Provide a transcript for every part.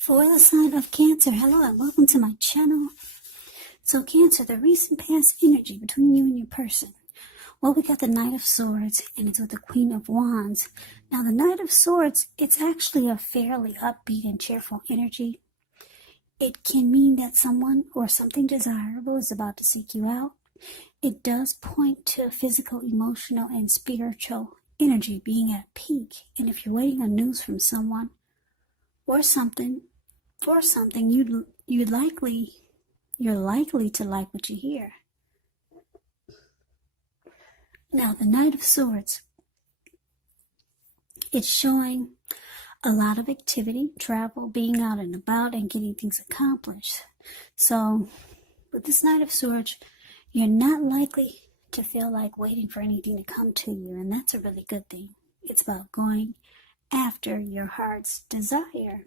For the sign of Cancer, hello and welcome to my channel. So Cancer, the recent past energy between you and your person. Well, we got the Knight of Swords and it's with the Queen of Wands. Now the Knight of Swords, it's actually a fairly upbeat and cheerful energy. It can mean that someone or something desirable is about to seek you out. It does point to physical, emotional, and spiritual energy being at peak. And if you're waiting on news from someone or something, you're likely to like what you hear. Now, the Knight of Swords, it's showing a lot of activity, travel, being out and about, and getting things accomplished. So, with this Knight of Swords, you're not likely to feel like waiting for anything to come to you, and that's a really good thing. It's about going after your heart's desire.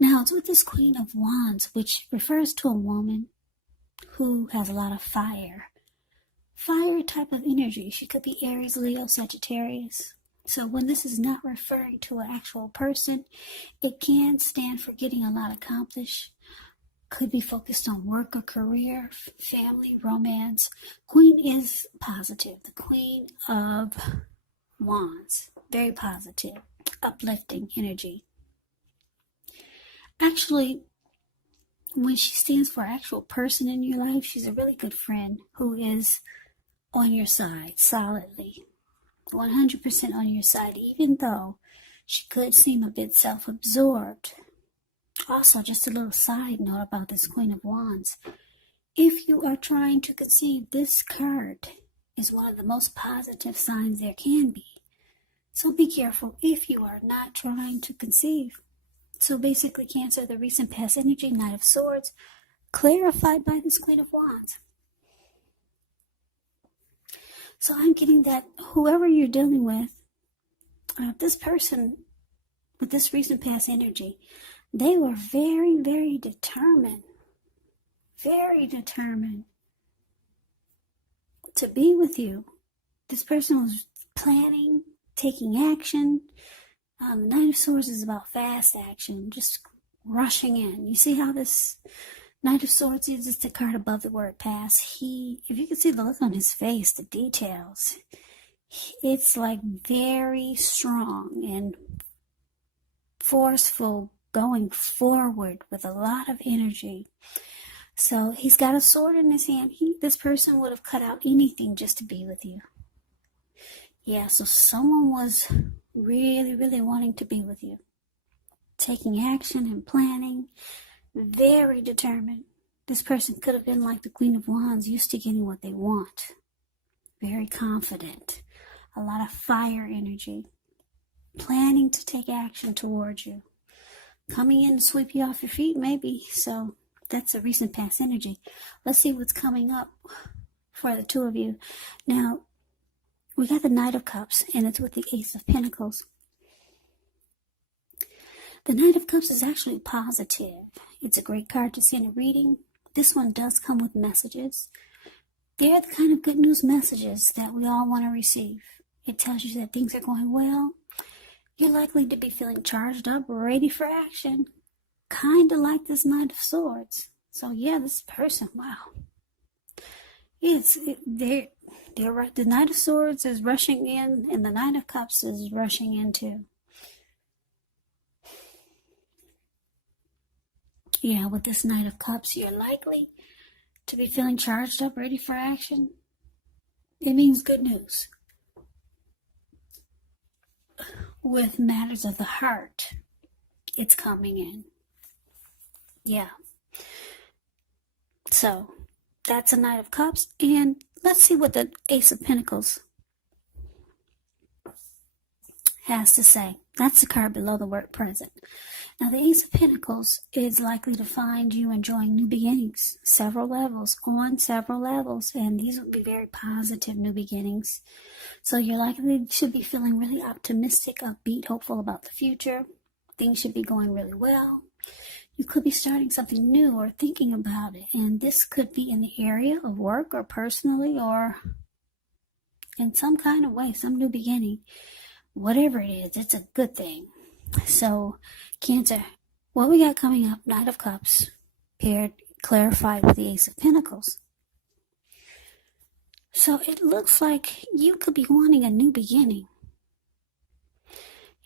Now, it's with this Queen of Wands, which refers to a woman who has a lot of fire type of energy. She could be Aries, Leo, Sagittarius. So when this is not referring to an actual person, it can stand for getting a lot accomplished. Could be focused on work or career, family, romance. Queen is positive. The Queen of Wands, very positive, uplifting energy. Actually, when she stands for an actual person in your life, she's a really good friend who is on your side solidly, 100% on your side, even though she could seem a bit self-absorbed. Also, just a little side note about this Queen of Wands. If you are trying to conceive, this card is one of the most positive signs there can be. So be careful if you are not trying to conceive. So basically, Cancer, the recent past energy, Knight of Swords, clarified by this Queen of Wands. So I'm getting that whoever you're dealing with, this person with this recent past energy, they were very, very determined to be with you. This person was planning, taking action. The Knight of Swords is about fast action, just rushing in. You see how this Knight of Swords is just the card above the word pass. If you can see the look on his face, the details, it's like very strong and forceful, going forward with a lot of energy. So he's got a sword in his hand. This person would have cut out anything just to be with you. Yeah, so someone was really, really wanting to be with you. Taking action and planning. Very determined. This person could have been like the Queen of Wands, used to getting what they want. Very confident. A lot of fire energy. Planning to take action towards you. Coming in to sweep you off your feet, maybe. So that's a recent past energy. Let's see what's coming up for the two of you. Now, we got the Knight of Cups, and it's with the Ace of Pentacles. The Knight of Cups is actually positive. It's a great card to see in a reading. This one does come with messages. They're the kind of good news messages that we all want to receive. It tells you that things are going well. You're likely to be feeling charged up, ready for action. Kind of like this Knight of Swords. So yeah, this person, wow. They're right. The Knight of Swords is rushing in, and the Knight of Cups is rushing in too. Yeah, with this Knight of Cups, you're likely to be feeling charged up, ready for action. It means good news. With matters of the heart, it's coming in. Yeah. So, that's a Knight of Cups, and let's see what the Ace of Pentacles has to say. That's the card below the word present. Now, the Ace of Pentacles is likely to find you enjoying new beginnings, on several levels, and these will be very positive new beginnings. So you're likely to be feeling really optimistic, upbeat, hopeful about the future. Things should be going really well. You could be starting something new or thinking about it, and this could be in the area of work or personally or in some kind of way, some new beginning. whatever it is, it's a good thing. So, Cancer, what we got coming up, Knight of Cups, paired, clarified with the Ace of Pentacles. So it looks like you could be wanting a new beginning.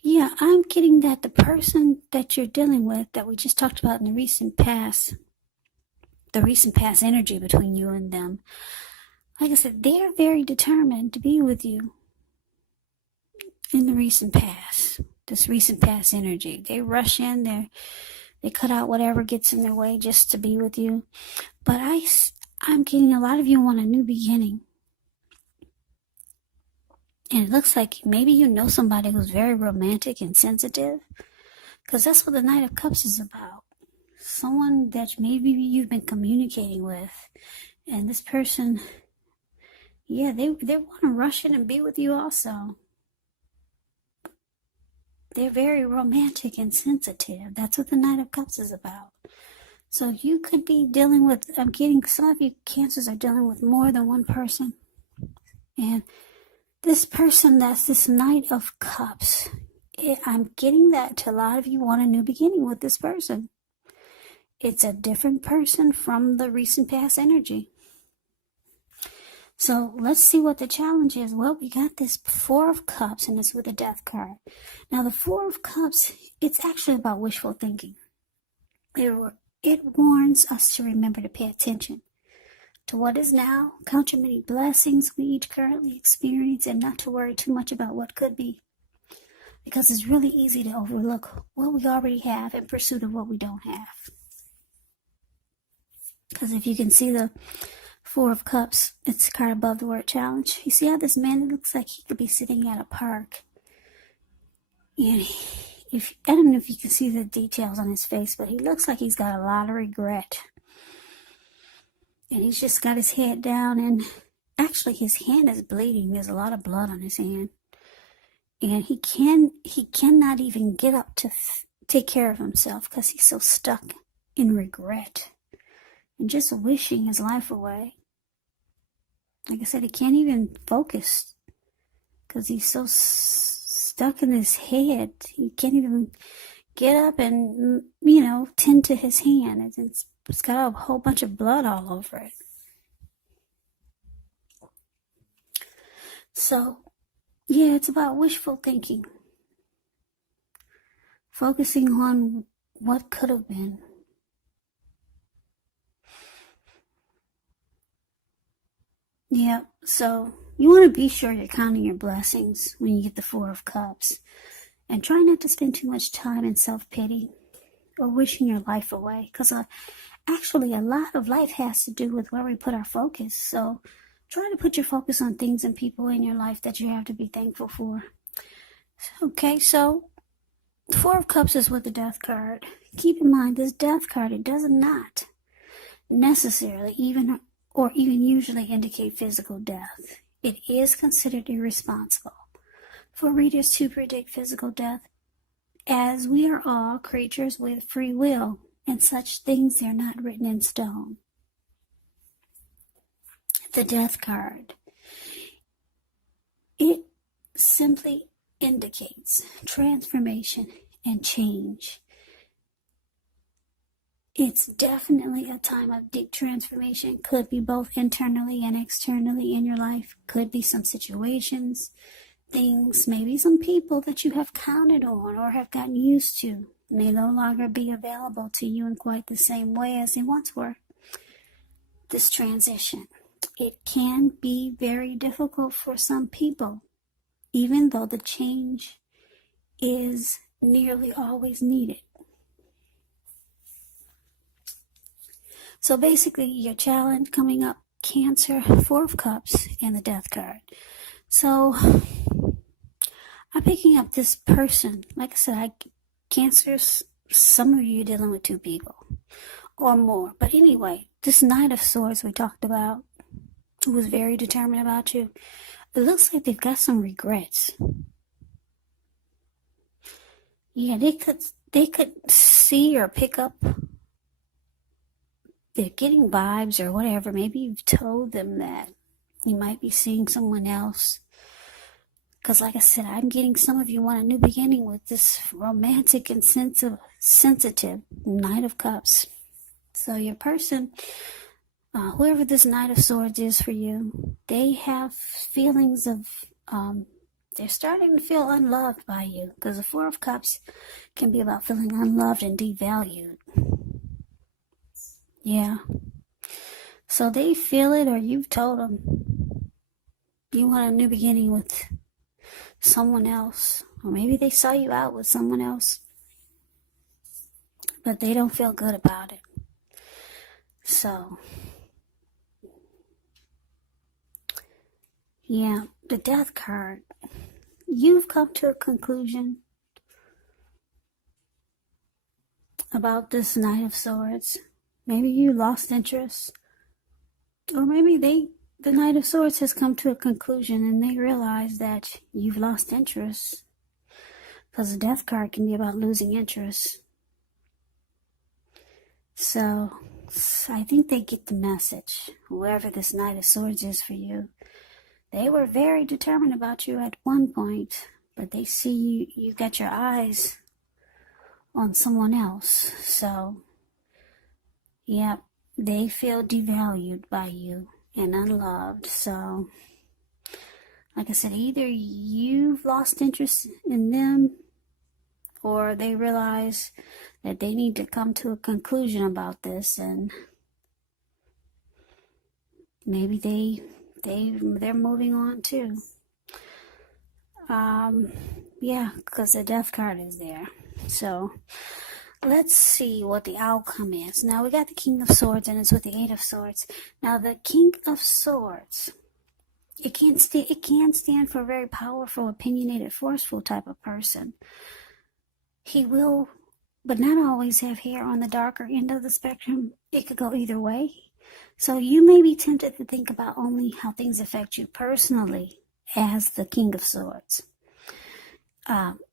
Yeah, I'm getting that the person that you're dealing with, that we just talked about in the recent past energy between you and them, like I said, they're very determined to be with you in the recent past. This recent past energy. They rush in, they cut out whatever gets in their way just to be with you. But I'm getting a lot of you want a new beginning. And it looks like maybe you know somebody who's very romantic and sensitive. Because that's what the Knight of Cups is about. Someone that maybe you've been communicating with. And this person, yeah, they want to rush in and be with you also. They're very romantic and sensitive. That's what the Knight of Cups is about. So you could be dealing with, I'm getting some of you Cancers are dealing with more than one person. And this person, that's this Knight of Cups, I'm getting that to a lot of you want a new beginning with this person. It's a different person from the recent past energy. So let's see what the challenge is. Well, we got this Four of Cups, and it's with a Death card. Now, the Four of Cups, it's actually about wishful thinking. It warns us to remember to pay attention to what is now, count your many blessings we each currently experience, and not to worry too much about what could be. Because it's really easy to overlook what we already have in pursuit of what we don't have. Because if you can see the Four of Cups, it's a card above the word challenge. You see how this man, it looks like he could be sitting at a park. And I don't know if you can see the details on his face, but he looks like he's got a lot of regret. And he's just got his head down, and actually his hand is bleeding. There's a lot of blood on his hand. And he cannot even get up to take care of himself because he's so stuck in regret and just wishing his life away. Like I said, he can't even focus because he's so stuck in his head. He can't even get up and, tend to his hand. It's got a whole bunch of blood all over it. So, yeah, it's about wishful thinking. Focusing on what could have been. Yeah, so you want to be sure you're counting your blessings when you get the Four of Cups. And try not to spend too much time in self-pity or wishing your life away. Because actually, a lot of life has to do with where we put our focus. So try to put your focus on things and people in your life that you have to be thankful for. Okay, so the Four of Cups is with the Death card. Keep in mind, this Death card, it does not necessarily even usually indicate physical death. It is considered irresponsible for readers to predict physical death, as we are all creatures with free will, and such things are not written in stone. The Death card, it simply indicates transformation and change. It's definitely a time of deep transformation. Could be both internally and externally in your life. Could be some situations, things, maybe some people that you have counted on or have gotten used to may no longer be available to you in quite the same way as they once were. This transition, it can be very difficult for some people, even though the change is nearly always needed. So basically, your challenge coming up, Cancer, Four of Cups, and the Death card. So I'm picking up this person. Like I said, Cancers, some of you are dealing with two people or more. But anyway, this Knight of Swords we talked about, who was very determined about you, it looks like they've got some regrets. Yeah, they could see or pick up, they're getting vibes or whatever. Maybe you've told them that you might be seeing someone else. Because like I said, I'm getting some of you want a new beginning with this romantic and sensitive Knight of Cups. So your person, whoever this Knight of Swords is for you, they have feelings of, they're starting to feel unloved by you. Because the Four of Cups can be about feeling unloved and devalued. Yeah. So they feel it, or you've told them you want a new beginning with someone else. Or maybe they saw you out with someone else, but they don't feel good about it. So, yeah, the Death card. You've come to a conclusion about this Knight of Swords. Maybe you lost interest. Or maybe the Knight of Swords has come to a conclusion and they realize that you've lost interest. Because the Death card can be about losing interest. So, I think they get the message. Whoever this Knight of Swords is for you. They were very determined about you at one point. But they see you got your eyes on someone else. So, yeah, they feel devalued by you and unloved. So, like I said, either you've lost interest in them, or they realize that they need to come to a conclusion about this, and maybe they're moving on too. Yeah, because the Death card is there. So let's see what the outcome is. Now we got the King of Swords, and it's with the Eight of Swords. Now the King of Swords, it can stand for a very powerful, opinionated, forceful type of person. He will, but not always, have hair on the darker end of the spectrum. It could go either way. So you may be tempted to think about only how things affect you personally as the King of Swords,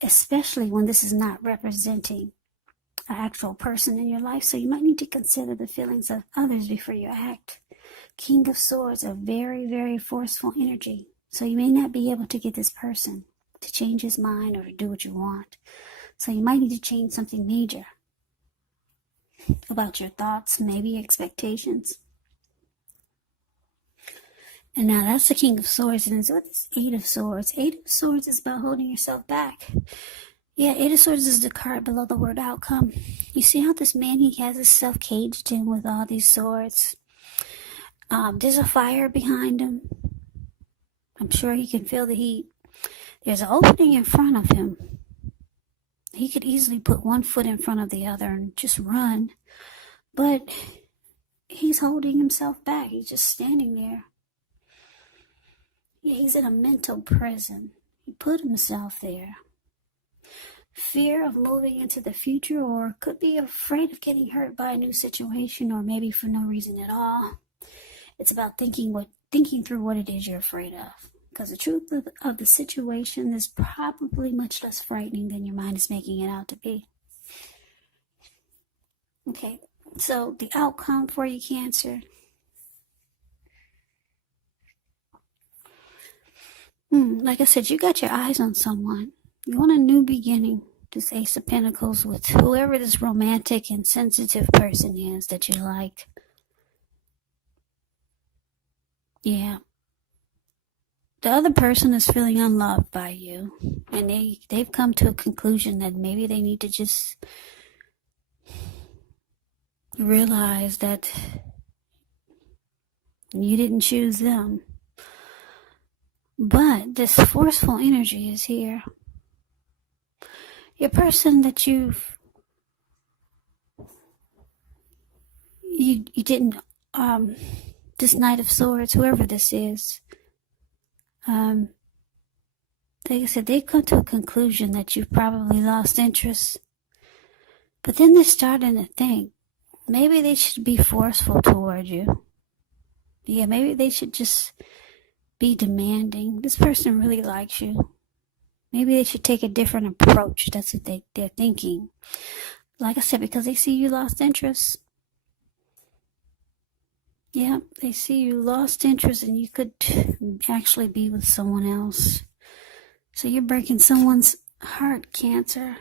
especially when this is not representing an actual person in your life. So you might need to consider the feelings of others before you act. King of Swords are very, very forceful energy. So you may not be able to get this person to change his mind or to do what you want. So you might need to change something major about your thoughts, maybe expectations. And now that's the King of Swords, and it's with this Eight of Swords. Eight of Swords is about holding yourself back. Yeah, Eight of Swords is the card below the word outcome. You see how this man, he has himself caged in with all these swords. There's a fire behind him. I'm sure he can feel the heat. There's an opening in front of him. He could easily put one foot in front of the other and just run. But he's holding himself back. He's just standing there. Yeah, he's in a mental prison. He put himself there. Fear of moving into the future, or could be afraid of getting hurt by a new situation, or maybe for no reason at all. It's about thinking through what it is you're afraid of. Because the truth of the situation is probably much less frightening than your mind is making it out to be. Okay, so the outcome for you, Cancer. Like I said, you got your eyes on someone. You want a new beginning. This Ace of Pentacles with whoever this romantic and sensitive person is that you like. Yeah. The other person is feeling unloved by you. And they've come to a conclusion that maybe they need to just realize that you didn't choose them. But this forceful energy is here. Your person that you didn't, this Knight of Swords, whoever this is, like I said, they've come to a conclusion that you've probably lost interest. But then they're starting to think, maybe they should be forceful toward you. Yeah, maybe they should just be demanding. This person really likes you. Maybe they should take a different approach. That's what they're thinking. Like I said, because they see you lost interest. Yeah, they see you lost interest and you could actually be with someone else. So you're breaking someone's heart, Cancer.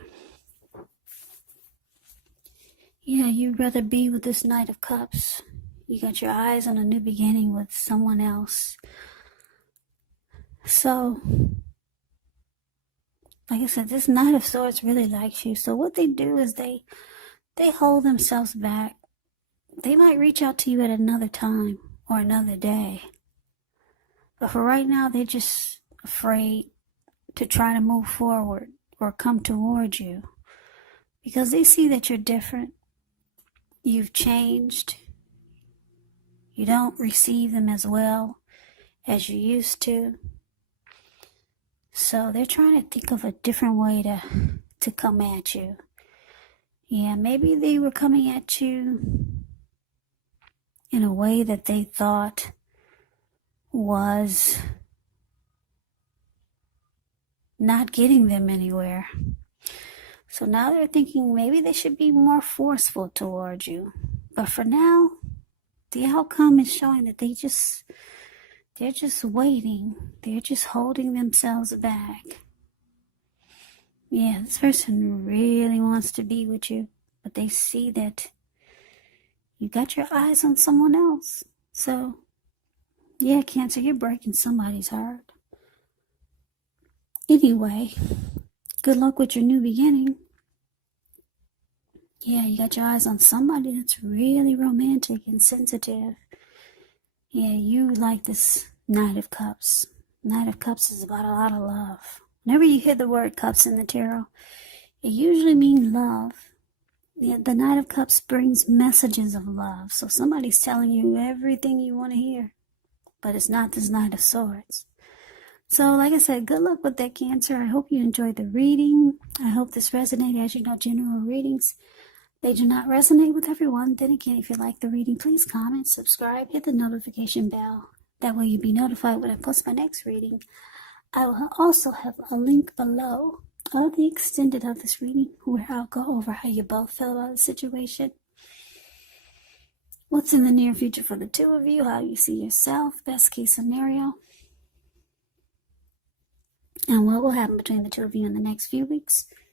Yeah, you'd rather be with this Knight of Cups. You got your eyes on a new beginning with someone else. So, like I said, this Knight of Swords really likes you. So what they do is they hold themselves back. They might reach out to you at another time or another day. But for right now, they're just afraid to try to move forward or come towards you. Because they see that you're different. You've changed. You don't receive them as well as you used to. So they're trying to think of a different way to come at you. Yeah, maybe they were coming at you in a way that they thought was not getting them anywhere. So now they're thinking maybe they should be more forceful towards you. But for now, the outcome is showing that they're just waiting. They're just holding themselves back. Yeah, this person really wants to be with you, but they see that you got your eyes on someone else. So, yeah, Cancer, you're breaking somebody's heart. Anyway, good luck with your new beginning. Yeah, you got your eyes on somebody that's really romantic and sensitive. Yeah, you like this Knight of Cups. Knight of Cups is about a lot of love. Whenever you hear the word cups in the tarot, it usually means love. The Knight of Cups brings messages of love. So somebody's telling you everything you want to hear. But it's not this Knight of Swords. So like I said, good luck with that, Cancer. I hope you enjoyed the reading. I hope this resonated. As you know, general readings, they do not resonate with everyone. Then again, if you like the reading, please comment, subscribe, hit the notification bell. That way you'll be notified when I post my next reading. I will also have a link below of the extended of this reading where I'll go over how you both feel about the situation. What's in the near future for the two of you, how you see yourself, best case scenario, and what will happen between the two of you in the next few weeks.